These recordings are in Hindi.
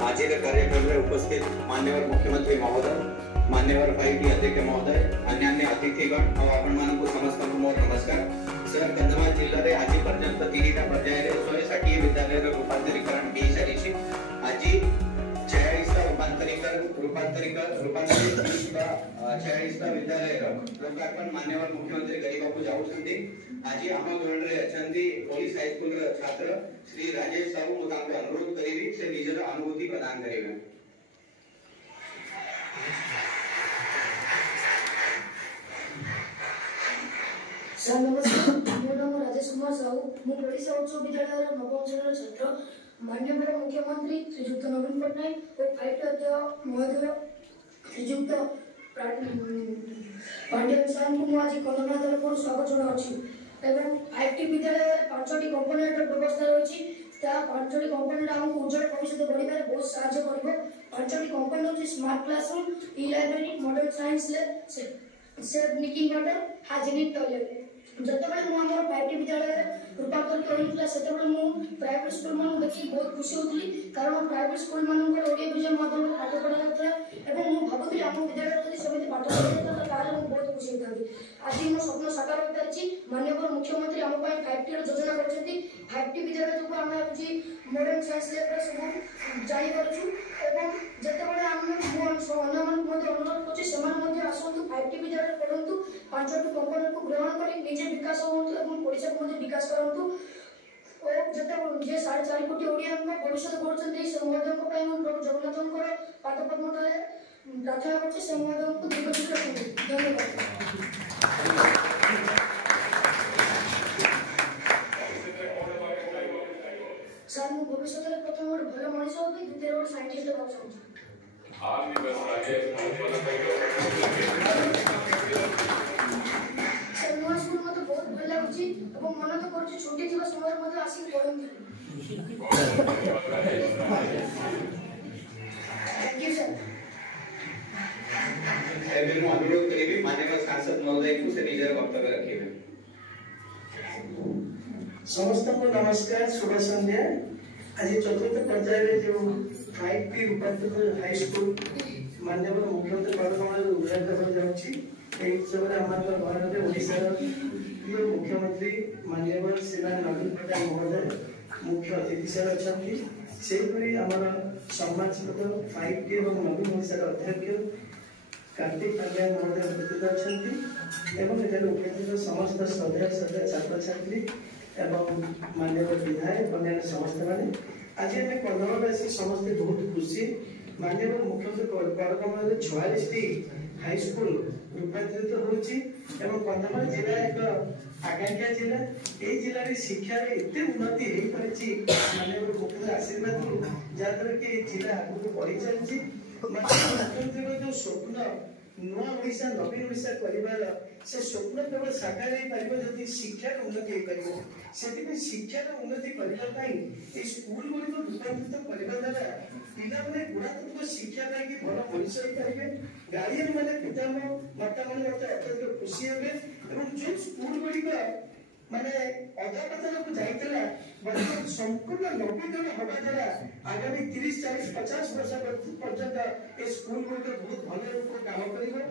आज कार्यक्रम में उपस्थित मान्यवर मुख्यमंत्री महोदय, मान्यवर 5T अध्यक्ष महोदय, अन्य अतिथिगण और आपण मानक समस्त मोर नमस्कार। सर कंधमाल जिल्ला रे आज पर्यंत 3टा पर्याय रे 160 विद्यालय रे रूपांतरीकरण की सारी आज 46टा रूपांतरित 46टा विद्यालय लोकार्पण मान्यवर मुख्यमंत्री गरीब बापू जाउछंती। आज आम गण रे अछंती पुलिस हाई स्कूल रे छात्र श्री राजेश साहू मुतांको अनुरोध करिवि से निजर अनुभूति प्रदान करिवे। सर नमस्कार, मो नाम राजेश कुमार साहू, मु ओडिशा उच्च विद्यालय नवम श्रेणी छात्र। माननीय मुख्यमंत्री श्रीयुक्त नवीन पट्टनायक और 5T अध्यक्ष महोदय श्रीयुक्त पांड्या साहब को आज कंधमाल तरफ स्वागत जनाऊँ। एवं 5T विद्यालय 5टी कंपोनेंट व्यवस्था रही, 5टी कंपोनेंट आमको उज्जवल भविष्य बढ़ाई बहुत साहाय्य कर। 5टी कंपोनेंट होची smart classroom, e library, model science lab, self making water, hygienic toilet. जतबेले मु हमर 5T विद्यालय रूपांतर करूला सेतबेले मु प्राइवेट स्कूल मान देखि बहुत खुशी होतली, कारण प्राइवेट स्कूल मान को ओडिया मीडियम माध्यम पाठ पढ़ा था एवं मु भाबुती हम विद्यालय जदि समिति पाठ पढ़ा तो तारे मु बहुत खुशी होताली। आज मो स्वप्न साकार होताची। माननीय मुख्यमंत्री हम पय 5T रो योजना करछथि। 5T विद्यालय जो हम आज मॉडर्न साइंस लैब रे सब जाई परछु एवं जतबेले हम मु अन्य मान को अनुरोध करछि समान मध्ये आसंतु 5T विद्यालय पढंतु, 5टी कंपोनेंट को ग्रहण करी निजे विकास होतु एवं ओडिसा को मध्ये विकास करंतु। और जते जे 4.5 कोटी ओडिया भविष्य करछथि से महोदय को पय हम प्रभु जगन्नाथंकर पाद पद्म तले प्रार्थना करछि से महोदय को दीर्घजीवी रखु। धन्यवाद। सर मु भविष्य में प्रथम गोटे भल मनीष होबी, द्वितीय गोटे साइंटिस्ट होबा चाहूँ। सर नुआ स्कूल मते बहुत भल लागुची एवं मन तो करूची छुट्टी थिबा समय मते आसी पढंती। Thank you sir. एबे मु अनुरोध करिबी माननीय सांसद महोदय को से निजर वक्तव्य रखिबे। समस्त को नमस्कार, शुभ संध्या। आज चतुर्थ पर्याय में जो 5T रूपांतरित हाई स्कूल माननीय मुख्यमंत्री पाठशाला उद्घाटन कर जाउची। एई उत्सव रे हमर भारत रे ओडिसा प्रिय मुख्यमंत्री माननीय श्रीमान नवीन पट्टनायक महोदय मुख्य अतिथि सर अछंती। सेपरि हमर सम्मानित 5T एवं नवीन ओडिसा अध्यक्ष कार्तिक पांड्या महोदय उपस्थित अछंती एवं एठार उपस्थित समस्त श्रद्धा छात्र छात्री एवं माननीय विधायक अन्य समस्त माने आज आम कंधमालवासी समस्ते बहुत खुशी माननीय मुख्यमंत्री करकमल 46टी हाईस्कूल रूपांतरित होची एवं कंधमाल जिला एक आकांक्षा जिला ए जिले में शिक्षा रे एते उन्नति हे परिची माननीय मुख्यमंत्री आशीर्वाद जहां कि जिला आगु बढ़ी चलची मुख्यमंत्री को जो स्वप्न नुआ ओडिशा नवीन ओडिशा परिवार से स्वप्न केवल साकार हो पारिबो जदि शिक्षा उन्नति हो पारिबो सेति में शिक्षा उन्नति करबा पई ए स्कूल गुडी को रूपांतरित करबा द्वारा पिला माने गुणात्मक शिक्षा पाई कि भलो मनुष्य हो पारिबे गार्डियन माने पिता माता माने अत्यंत खुशी हेबे एवं जो स्कूल गुडी का माने अध्यापन को जाइतला वर्तमान संपूर्ण नवीकरण होगा द्वारा आगामी 30 40 50 वर्ष पर्यंत ए स्कूल गुडी बहुत भलो रूप काम करिबो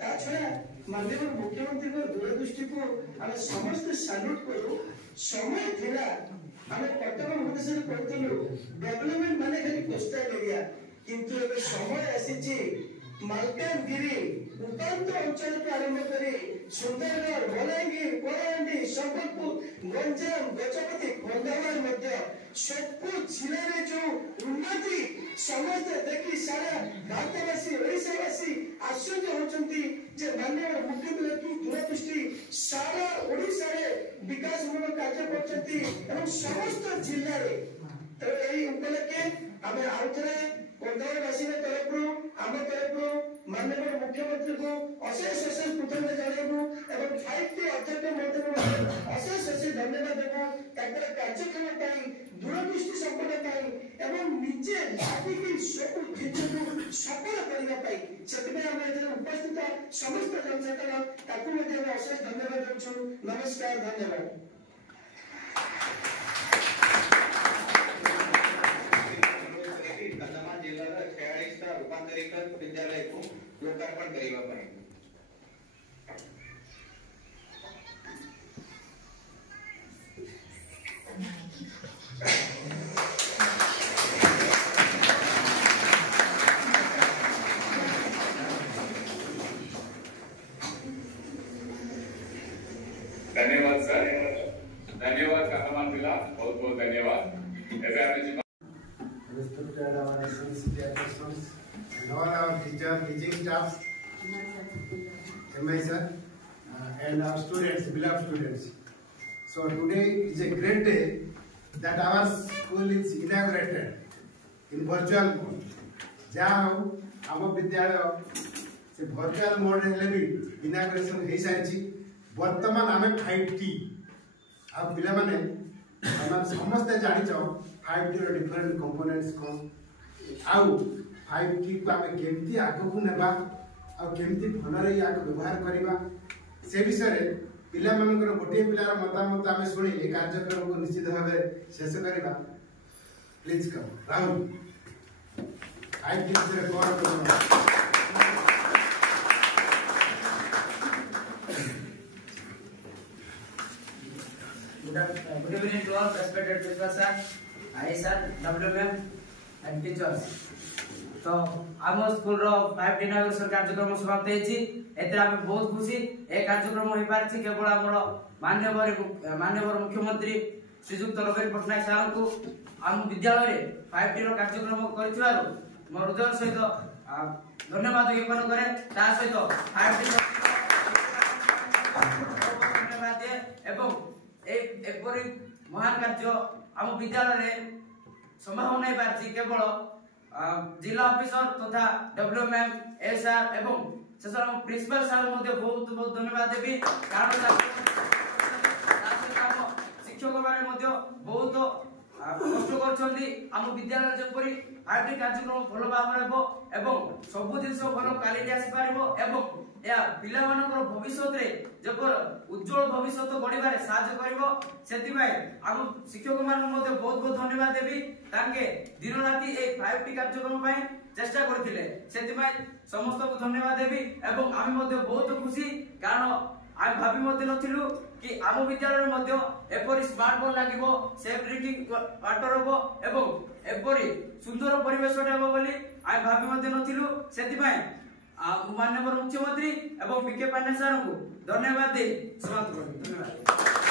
ता छडा माननीय मुख्यमंत्री को दूरदृष्टि को हम समस्त सैल्यूट करू समय थिला हम कटक भुवनेश्वर करथिलु डेवलपमेंट माने खाली कोस्टल एरिया किंतु ए समय आसीची मालकानगिरी उपांत अंचल को आरंभ करी सुंदरगढ़ बलांगीर कलाहांडी संबलपुर गंजाम गजपति कंधमाल मध्य सब जिले में जो उन्नति समस्त देखी सारा भारतवासी ओडिशावासी आश्चर्य होचंती जे माननीय मुख्यमंत्री दूरदृष्टि सारा ओडिशा रे विकास मूलक कार्य करचंती एवं समस्त जिल्ला रे तो एई उपलक्षे हमें आउथरे कंधमालवासी तरफ आम तरफ माननीय मुख्यमंत्री को अशेष कृतज्ञता जनाइबू एवं 5टी अध्यक्ष महोदय अशेष धन्यवाद देबू ताकर कार्यक्रम पाई दूरदृष्टि संपन्न पाई एवं निजे लागिकी सब जिनिस सफल करबा पाई सेतबे हम एथे उपस्थित समस्त जनसाधारण ताकू मध्ये अशेष धन्यवाद देछु नमस्कार धन्यवाद रूपांतरित विद्यालय को लोकार्पण करिबा पई धन्यवाद सर धन्यवाद काकमान पिला बहुत बहुत धन्यवाद respected our national city officials and all our teaching staff, MI sir, and our students, beloved students. So today is a great day that our school is inaugurated in virtual mode. जहाँ हम विद्यालय से virtual mode हेले भी inauguration हो सारी वर्तमान हमें 5T अब पिला माने हम समस्त जानिचो 5T रो डिफरेंट कंपोनेंट्स को आउ 5T को हमें केमती आगो को नेबा आ केमती भलरे याक व्यवहार करबा से विषय रे पिला मानकर गोटे पिलार मतामत हमें सुनी ए कार्यक्रम को निश्चित भाबे शेष करबा प्लीज कम राहुल 5T से कोन करबा Good evening to all respected principal sir, sir, WM and teachers. तो आम स्कूल रो 5T इनॉग्रेशन कार्यक्रम समाप्त हेछि एतरा हम बहुत खुशी ए कार्यक्रम होई पारछि केवल हमरो माननीय मुख्यमंत्री श्रीयुक्त रवीन्द्र पटनायक साहब को आम विद्यालय रे 5T रो कार्यक्रम करिथिबारु मोर हृदय सहित धन्यवाद ज्ञापन करे ता सहित 5T धन्यवाद दे एवं एपरी महान कार्य आम विद्यालय संभव नहीं पार्टी केवल जिला ऑफिसर तथा डब्ल्यूएम एसआर एवं शेषर प्रिंसिपल साहब बहुत बहुत धन्यवाद देवी कारण शिक्षक माने बहुत कष्ट करछन्ती आम विद्यालय जपरी 5T कार्यक्रम भल भाव एवं सब जिन भल क्वालिटी आसी पारिबो एवं या पिला मानकर भविष्य रे जबर उज्जवल भविष्य गढ़िबारे सहायता करिवो सेति भाई हम शिक्षक मान मध्ये बहुत बहुत धन्यवाद देबी तांके दिन राति ए 5T कार्यक्रम पई चेष्टा करथिले सेति भाई समस्त को धन्यवाद देबी एवं आमे मध्ये बहुत खुशी कारण आम भाभी मध्ये नथिलु कि आम विद्यालय मध्ये एपरि स्मार्ट बोर्ड लागिवो सेफ ड्रिंकिंग वाटर होबो एवं एपरि सुंदर परिवेश हेबो बोली आम भाभी मध्ये नथिलु सेति भाई माननीय मुख्यमंत्री एवं बीके पांडे सर को धन्यवाद दे समाप्त करूं धन्यवाद।